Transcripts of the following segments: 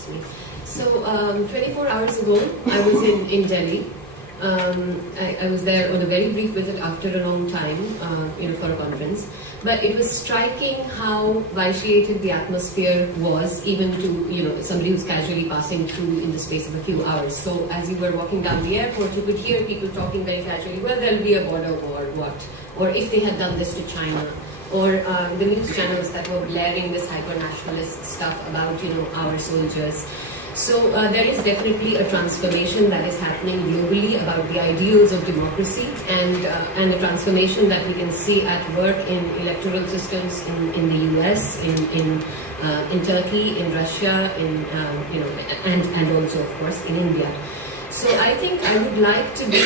ask me. So 24 hours ago, I was in Delhi. I was there on a very brief visit after a long time, for a conference. But it was striking how vitiated the atmosphere was, even to somebody who's casually passing through in the space of a few hours. So as you were walking down the airport, you could hear people talking very casually. Well, there'll be a border war, what? Or if they had done this to China, or the news channels that were blaring this hyper-nationalist stuff about our soldiers. So there is definitely a transformation that is happening globally about the ideals of democracy, and a transformation that we can see at work in electoral systems in the US, in Turkey, in Russia, and also of course in India. So I think I would like to be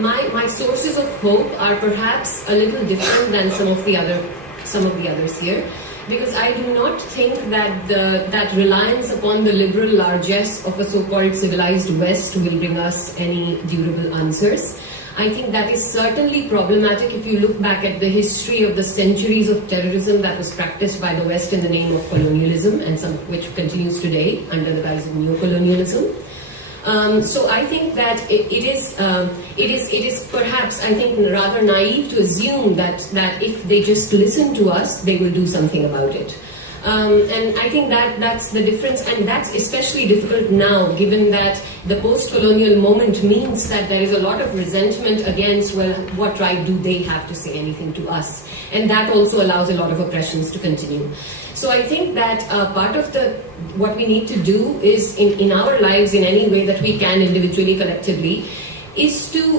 my sources of hope are perhaps a little different than some of the others here. Because I do not think that that reliance upon the liberal largesse of a so-called civilized West will bring us any durable answers. I think that is certainly problematic if you look back at the history of the centuries of terrorism that was practiced by the West in the name of colonialism, and some of which continues today under the guise of neocolonialism. So I think that it is perhaps, I think, rather naive to assume that if they just listen to us, they will do something about it. And I think that's the difference, and that's especially difficult now, given that the post-colonial moment means that there is a lot of resentment against, well, what right do they have to say anything to us? And that also allows a lot of oppressions to continue. So I think that part of what we need to do is in our lives, in any way that we can, individually, collectively, is to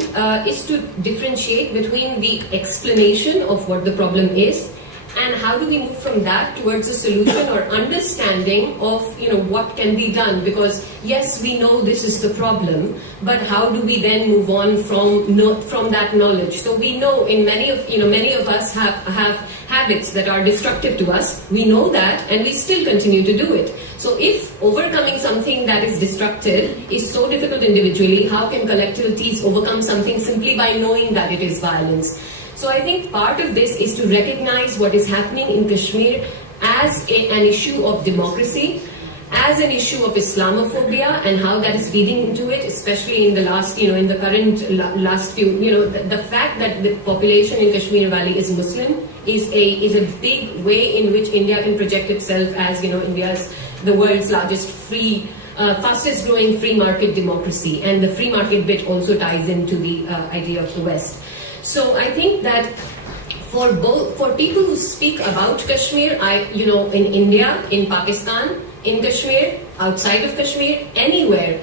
differentiate between the explanation of what the problem is, and how do we move from that towards a solution or understanding of what can be done. Because yes, we know this is the problem, but how do we then move on from that knowledge? So we know many of us have habits that are destructive to us. We know that, and we still continue to do it. So if overcoming something that is destructive is so difficult individually, how can collectivities overcome something simply by knowing that it is violence? So I think part of this is to recognize what is happening in Kashmir as an issue of democracy, as an issue of Islamophobia, and how that is feeding into it, especially in the last, in the current last few, the fact that the population in Kashmir Valley is Muslim is a big way in which India can project itself as, India's the world's largest fastest growing free market democracy, and the free market bit also ties into the idea of the West. So I think that for people who speak about Kashmir, in India, in Pakistan, in Kashmir, outside of Kashmir, anywhere,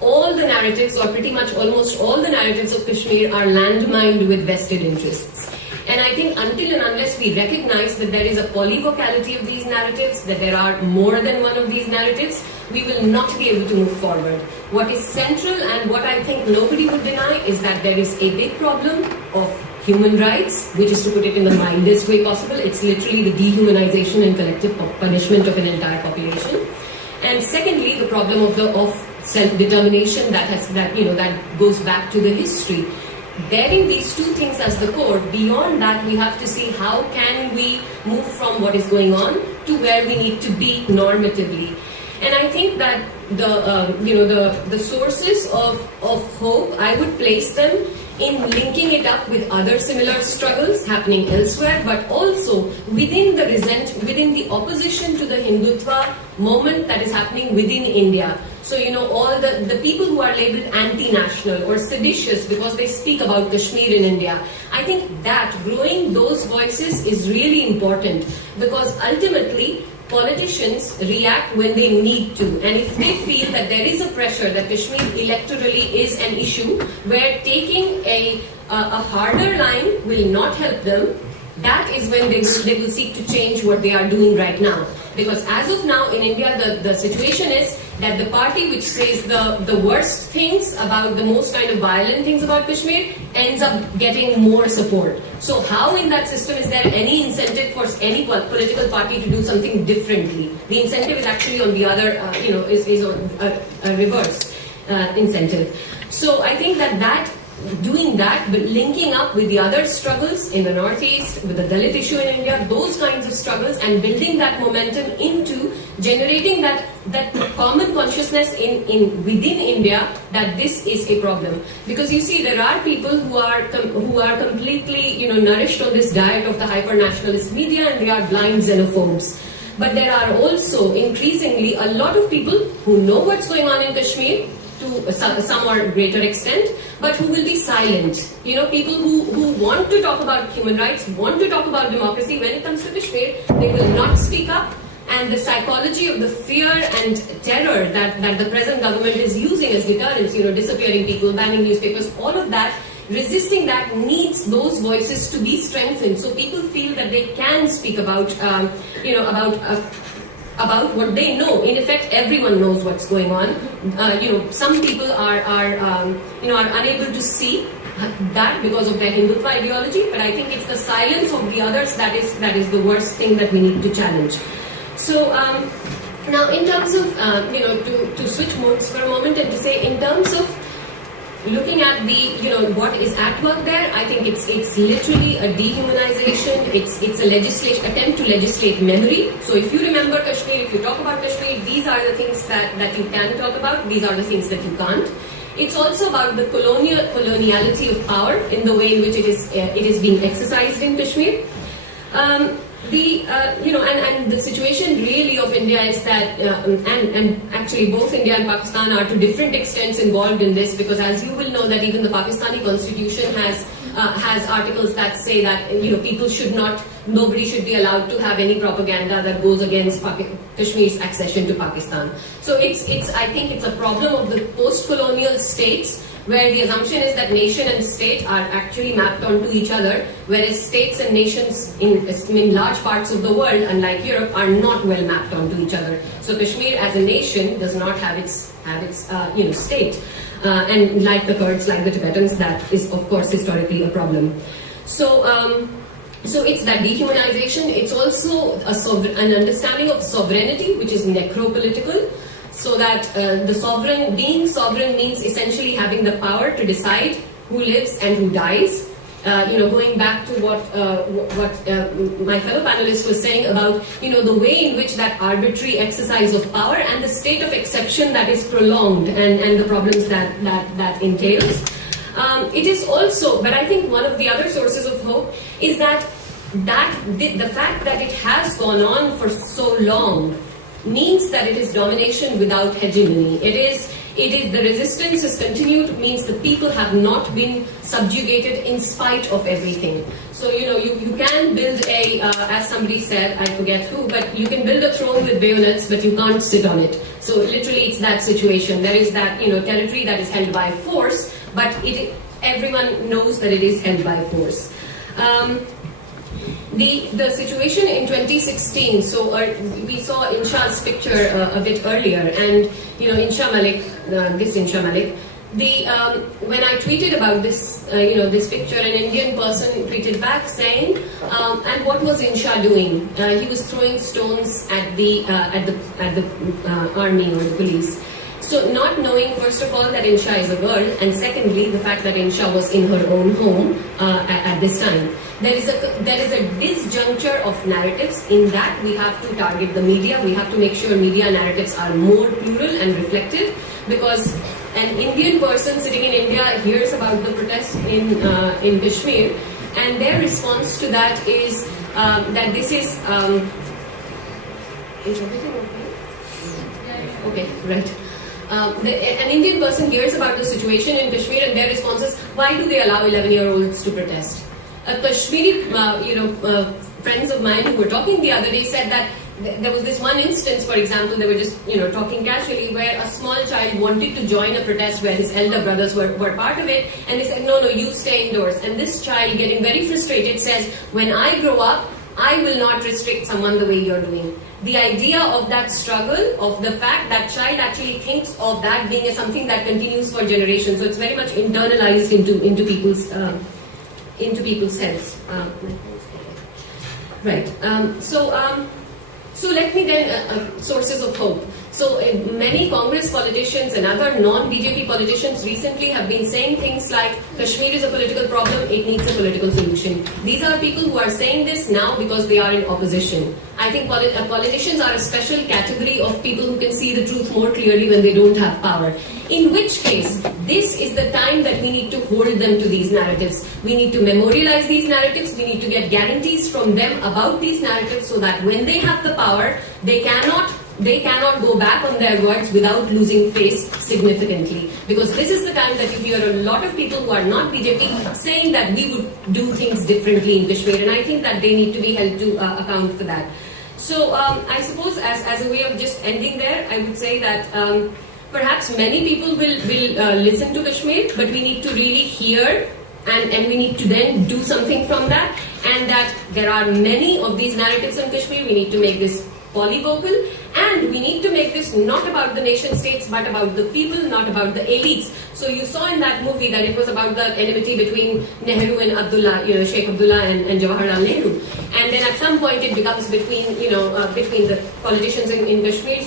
all the narratives, or pretty much almost all the narratives of Kashmir, are landmined with vested interests. And I think until and unless we recognize that there is a polyvocality of these narratives, that there are more than one of these narratives, we will not be able to move forward. What is central, and what I think nobody would deny, is that there is a big problem of human rights, which is, to put it in the mildest way possible, it's literally the dehumanization and collective punishment of an entire population. And secondly, the problem of self-determination that goes back to the history. Bearing these two things as the core, beyond that we have to see how can we move from what is going on to where we need to be normatively. And I think that the sources of hope, I would place them in linking it up with other similar struggles happening elsewhere, but also within the opposition to the Hindutva moment that is happening within India. So, all the people who are labeled anti-national or seditious because they speak about Kashmir in India, I think that growing those voices is really important, because ultimately politicians react when they need to, and if they feel that there is a pressure that Kashmir electorally is an issue where taking a harder line will not help them, that is when they will seek to change what they are doing right now. Because as of now in India, the situation is that the party which says the worst things about, the most kind of violent things about Kashmir, ends up getting more support. So how in that system is there any incentive for any political party to do something differently? The incentive is actually on the other, is on a reverse incentive. So I think that doing that, but linking up with the other struggles in the Northeast, with the Dalit issue in India, those kinds of struggles, and building that momentum into generating that common consciousness within India that this is a problem. Because you see, there are people who are completely nourished on this diet of the hyper-nationalist media, and they are blind xenophobes. But there are also increasingly a lot of people who know what's going on in Kashmir, to some or greater extent, but who will be silent. People who want to talk about human rights, want to talk about democracy. When it comes to Kashmir, they will not speak up. And the psychology of the fear and terror that the present government is using as deterrence, disappearing people, banning newspapers, all of that, resisting that needs those voices to be strengthened. So people feel that they can speak about what they know. In effect, everyone knows what's going on. Some people are unable to see that because of their Hindutva ideology, but I think it's the silence of the others that is the worst thing that we need to challenge. So now, in terms of to switch modes for a moment and to say, in terms of looking at the what is at work there, I think it's literally a dehumanization. It's a attempt to legislate memory. So if you remember Kashmir, if you talk about Kashmir, these are the things that you can talk about. These are the things that you can't. It's also about the coloniality of power in the way in which it is being exercised in Kashmir. And the situation really of India is that, and actually both India and Pakistan are to different extents involved in this, because as you will know that even the Pakistani constitution has articles that say that nobody should be allowed to have any propaganda that goes against Kashmir's accession to Pakistan. So I think it's a problem of the post-colonial states, where the assumption is that nation and state are actually mapped onto each other, whereas states and nations in large parts of the world, unlike Europe, are not well mapped onto each other. So Kashmir as a nation does not have its state, and like the Kurds, like the Tibetans, that is of course historically a problem. So it's that dehumanization. It's also an understanding of sovereignty, which is necropolitical. So that being sovereign means essentially having the power to decide who lives and who dies. Going back to what my fellow panelist was saying about the way in which that arbitrary exercise of power and the state of exception that is prolonged and the problems that entails. It is also, but I think one of the other sources of hope is that the fact that it has gone on for so long means that it is domination without hegemony. It is the resistance has continued, means the people have not been subjugated in spite of everything. So you can build as somebody said, I forget who, but you can build a throne with bayonets, but you can't sit on it. So literally it's that situation. There is that territory that is held by force, but everyone knows that it is held by force. The situation in 2016, so we saw Insha's picture a bit earlier, and Insha Malik, when I tweeted about this, this picture, an Indian person tweeted back saying, and what was Insha doing? He was throwing stones at the army or the police. So not knowing, first of all, that Insha is a girl, and secondly, the fact that Insha was in her own home at this time. There is a disjuncture of narratives in that we have to target the media. We have to make sure media narratives are more plural and reflective, because an Indian person sitting in India hears about the protest in Kashmir, and their response to that is that this is everything okay? Okay, right. An Indian person hears about the situation in Kashmir, and their response is, why do they allow 11-year-olds to protest? Kashmiri, friends of mine who were talking the other day said that there was this one instance, for example, they were just talking casually, where a small child wanted to join a protest where his elder brothers were part of it, and they said, no, you stay indoors. And this child, getting very frustrated, says, when I grow up, I will not restrict someone the way you're doing. The idea of that struggle, of the fact that child actually thinks of that being as something that continues for generations. So it's very much internalized into people's heads. Right. So let me then, sources of hope. So many Congress politicians and other non-BJP politicians recently have been saying things like, Kashmir is a political problem, it needs a political solution. These are people who are saying this now because they are in opposition. I think politicians are a special category of people who can see the truth more clearly when they don't have power. In which case, this is the time that we need to hold them to these narratives. We need to memorialize these narratives, we need to get guarantees from them about these narratives so that when they have the power, they cannot go back on their words without losing face significantly. Because this is the time that you hear a lot of people who are not BJP saying that we would do things differently in Kashmir, and I think that they need to be held to account for that. So I suppose as a way of just ending there, I would say that perhaps many people will listen to Kashmir, but we need to really hear and we need to then do something from that, and that there are many of these narratives on Kashmir. We need to make this polyvocal, and we need to make this not about the nation states but about the people, not about the elites. So you saw in that movie that it was about the enmity between Nehru and Abdullah, Sheikh Abdullah and Jawaharlal Nehru, and then at some point it becomes between between the politicians in Kashmir,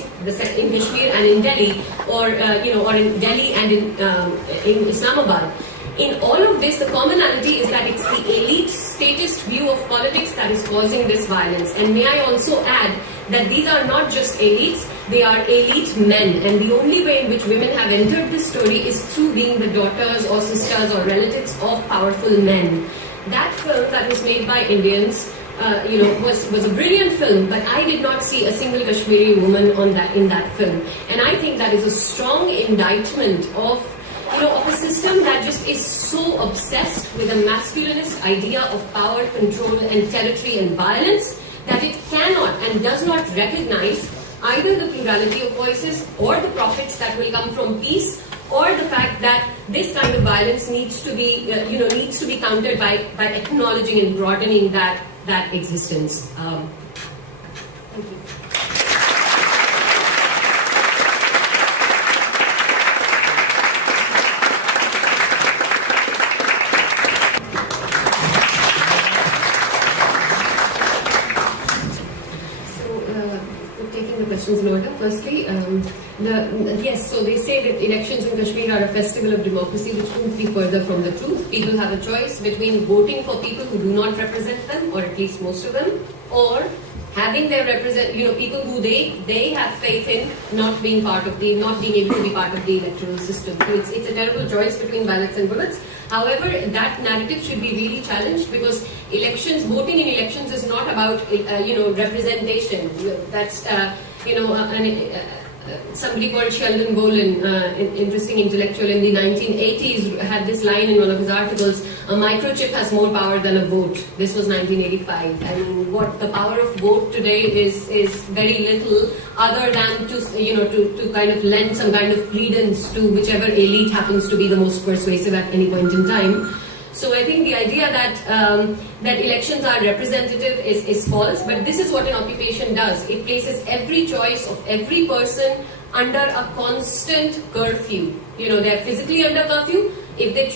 in Kashmir and in Delhi, or in Delhi and in Islamabad. In all of this, the commonality is that it's the elite statist view of politics that is causing this violence. And may I also add that these are not just elites, they are elite men. And the only way in which women have entered this story is through being the daughters or sisters or relatives of powerful men. That film that was made by Indians was a brilliant film, but I did not see a single Kashmiri woman in that film. And I think that is a strong indictment of a system that just is so obsessed with a masculinist idea of power, control and territory and violence that it cannot and does not recognize either the plurality of voices or the profits that will come from peace, or the fact that this kind of violence needs to be countered by acknowledging and broadening that existence. Thank you. Questions in order. Firstly, yes, so they say that elections in Kashmir are a festival of democracy, which couldn't be further from the truth. People have a choice between voting for people who do not represent them, or at least most of them, or having their people who they have faith in not being able to be part of the electoral system. So it's a terrible choice between ballots and bullets. However, that narrative should be really challenged, because voting in elections is not about representation. That's somebody called Sheldon Bolan, an interesting intellectual in the 1980s, had this line in one of his articles: a microchip has more power than a vote. This was 1985. I mean, what the power of vote today is very little, other than to kind of lend some kind of credence to whichever elite happens to be the most persuasive at any point in time. So I think the idea that elections are representative is false, but this is what an occupation does. It places every choice of every person under a constant curfew. They're physically under curfew.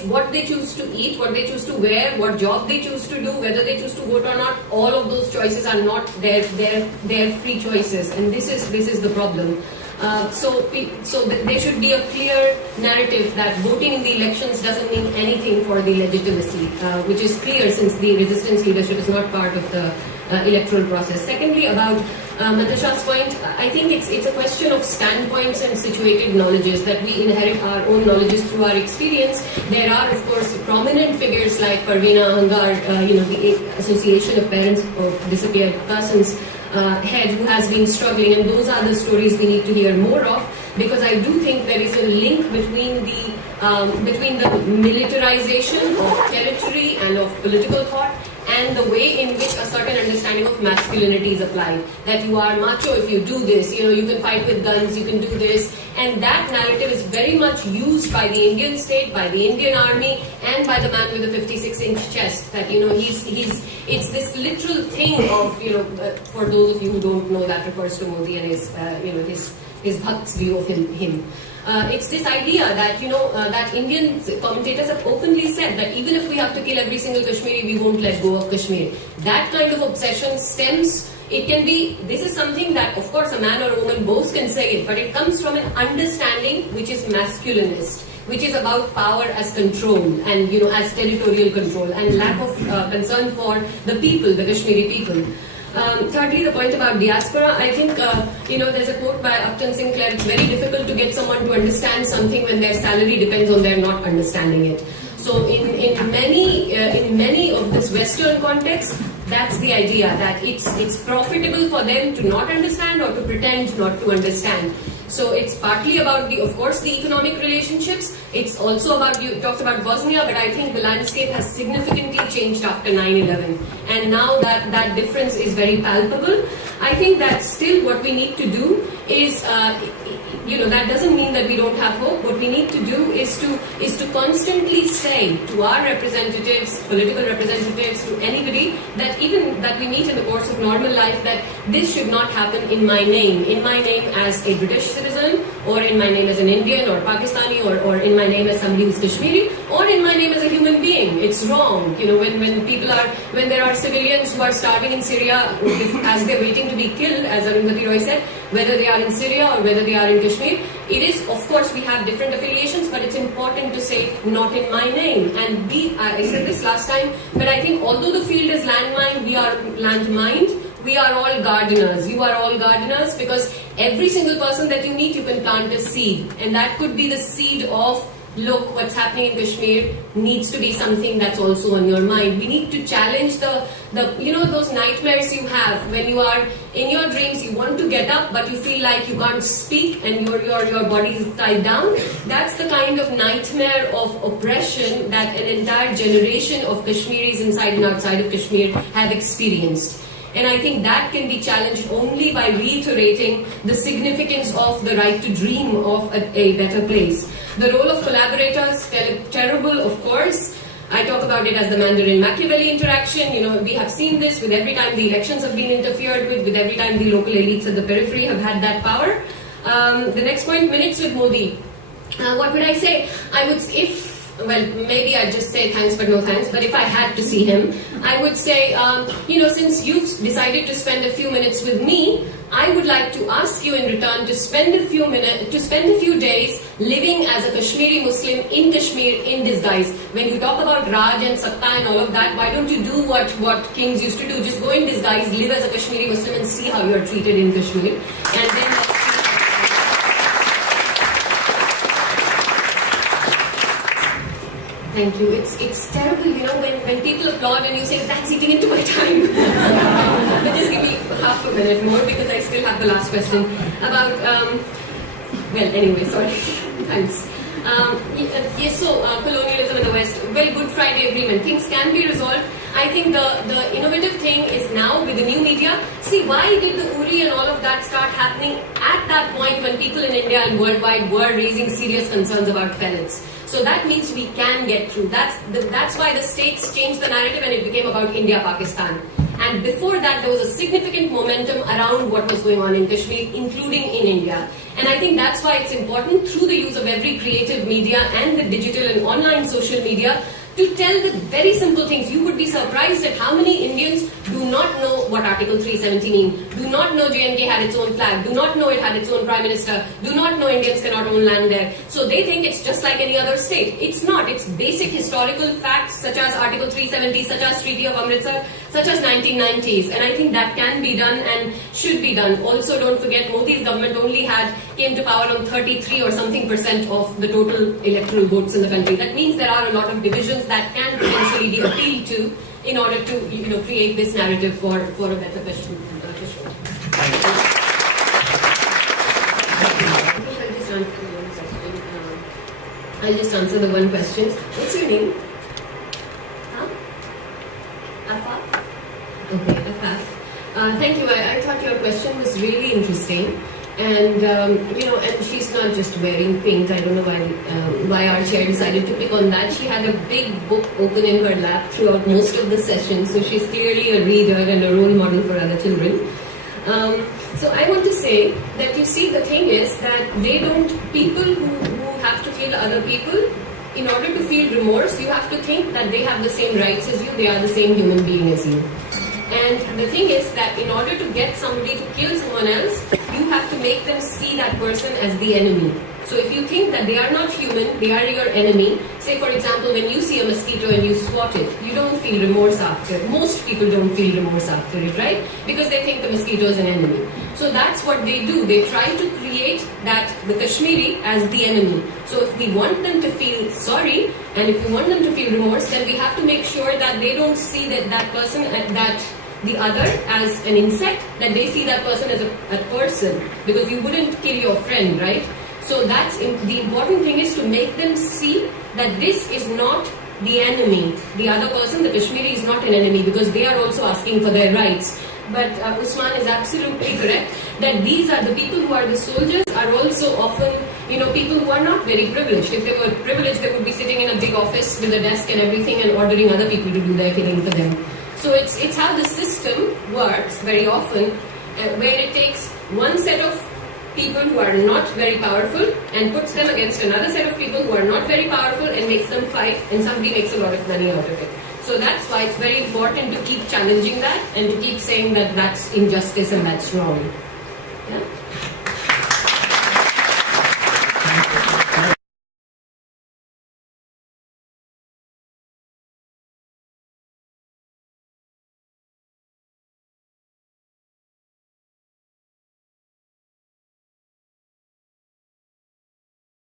What they choose to eat, what they choose to wear, what job they choose to do, whether they choose to vote or not, all of those choices are not their free choices, and this is the problem. So there should be a clear narrative that voting in the elections doesn't mean anything for the legitimacy, which is clear since the resistance leadership is not part of the electoral process. Secondly, about Nitasha's point, I think it's a question of standpoints and situated knowledges, that we inherit our own knowledges through our experience. There are, of course, prominent figures like Parveena Hangar, the Association of Parents of Disappeared Persons, head, who has been struggling, and those are the stories we need to hear more of, because I do think there is a link between the militarization of territory and of political thought and the way in which a certain understanding of masculinity is applied. That you are macho if you do this, you can fight with guns, you can do this. And that narrative is very much used by the Indian state, by the Indian army, and by the man with the 56-inch chest. That, it's this literal thing of, for those of you who don't know, that refers to Modi and his bhakt's view of him. It's this idea that, that Indian commentators have openly said that even if we have to kill every single Kashmiri, we won't let go of Kashmir. That kind of obsession stems, It can be, this is something that, of course, a man or a woman both can say it, but it comes from an understanding which is masculinist, which is about power as control and, as territorial control, and lack of concern for the people, the Kashmiri people. Thirdly, the point about diaspora, I think, there's a quote by Upton Sinclair, it's very difficult to get someone to understand something when their salary depends on their not understanding it. So in many of this Western context, that's the idea, that it's profitable for them to not understand or to pretend not to understand. So it's partly about of course, the economic relationships. It's also about, you talked about Bosnia, but I think the landscape has significantly changed after 9/11. And now that difference is very palpable. I think that still what we need to do is, that doesn't mean that we don't have hope. What we need to do is to constantly say to our representatives, political representatives, to anybody that we meet in the course of normal life, that this should not happen in my name as a British citizen, or in my name as an Indian or Pakistani, or in my name as somebody who's Kashmiri, or in my name as a human being. It's wrong. When there are civilians who are starving in Syria as they're waiting to be killed, as Arundhati Roy said, whether they are in Syria or whether they are in Kashmir, it is, of course, we have different affiliations, but it's important to say, not in my name. And I said this last time, but I think although the field is landmined, we are all gardeners. You are all gardeners, because every single person that you meet, you can plant a seed. And that could be the seed of, look, what's happening in Kashmir needs to be something that's also on your mind. We need to challenge those nightmares you have when you are in your dreams, you want to get up, but you feel like you can't speak and your body is tied down. That's the kind of nightmare of oppression that an entire generation of Kashmiris inside and outside of Kashmir have experienced. And I think that can be challenged only by reiterating the significance of the right to dream of a better place. The role of collaborators, terrible, of course. I talk about it as the Mandarin-Machiavelli interaction. We have seen this with every time the elections have been interfered with every time the local elites at the periphery have had that power. The next point, minutes with Modi. What would I say? Maybe I'd just say thanks but no thanks, but if I had to see him, I would say, since you've decided to spend a few minutes with me, I would like to ask you in return to spend a few days living as a Kashmiri Muslim in Kashmir in disguise. When you talk about Raj and Satta and all of that, why don't you do what kings used to do? Just go in disguise, live as a Kashmiri Muslim and see how you are treated in Kashmir. And then thank you. It's terrible, when people applaud and you say, that's eating into my time. But just give me half a minute more, because I still have the last question about, sorry. Thanks. Colonialism in the West. Good Friday Agreement. Things can be resolved. I think the innovative thing is now with the new media. See, why did the Uri and all of that start happening at that point when people in India and worldwide were raising serious concerns about pellets? So that means we can get through. That's why the states changed the narrative and it became about India-Pakistan. And before that, there was a significant momentum around what was going on in Kashmir, including in India. And I think that's why it's important, through the use of every creative media and the digital and online social media, to tell the very simple things. You would be surprised at how many Indians do not know what Article 370 means, do not know JNK had its own flag, do not know it had its own Prime Minister, do not know Indians cannot own land there. So they think it's just like any other state. It's not. It's basic historical facts such as Article 370, such as Treaty of Amritsar, such as 1990s. And I think that can be done and should be done. Also, don't forget, Modi's government only came to power on 33 or something % of the total electoral votes in the country. That means there are a lot of divisions that can potentially be appealed to in order to create this narrative for a better Kashmir. I'll just answer the one question. What's your name? Afaf? Okay, Afaf. Thank you. I thought your question was really interesting. And, and she's not just wearing pink. I don't know why our chair decided to pick on that. She had a big book open in her lap throughout most of the session. So she's clearly a reader and a role model for other children. So I want to say that, the thing is that people who have to kill other people, in order to feel remorse, you have to think that they have the same rights as you, they are the same human being as you. And the thing is that in order to get somebody to kill someone else, you have to make them see that person as the enemy. So if you think that they are not human, they are your enemy, say for example when you see a mosquito and you swat it, you don't feel remorse after. Most people don't feel remorse after it, right? Because they think the mosquito is an enemy. So that's what they do. They try to create the Kashmiri as the enemy. So if we want them to feel sorry and if we want them to feel remorse, then we have to make sure that they don't see that person, that the other as an insect, that they see that person as a person, because you wouldn't kill your friend, right? So the important thing is to make them see that this is not the enemy. The other person, the Kashmiri, is not an enemy, because they are also asking for their rights. But Usman is absolutely correct that these are the people who are the soldiers are also often, people who are not very privileged. If they were privileged, they would be sitting in a big office with a desk and everything and ordering other people to do their killing for them. So it's how the system works very often, where it takes one set of people who are not very powerful and puts them against another set of people who are not very powerful and makes them fight, and somebody makes a lot of money out of it. So that's why it's very important to keep challenging that and to keep saying that that's injustice and that's wrong. Yeah?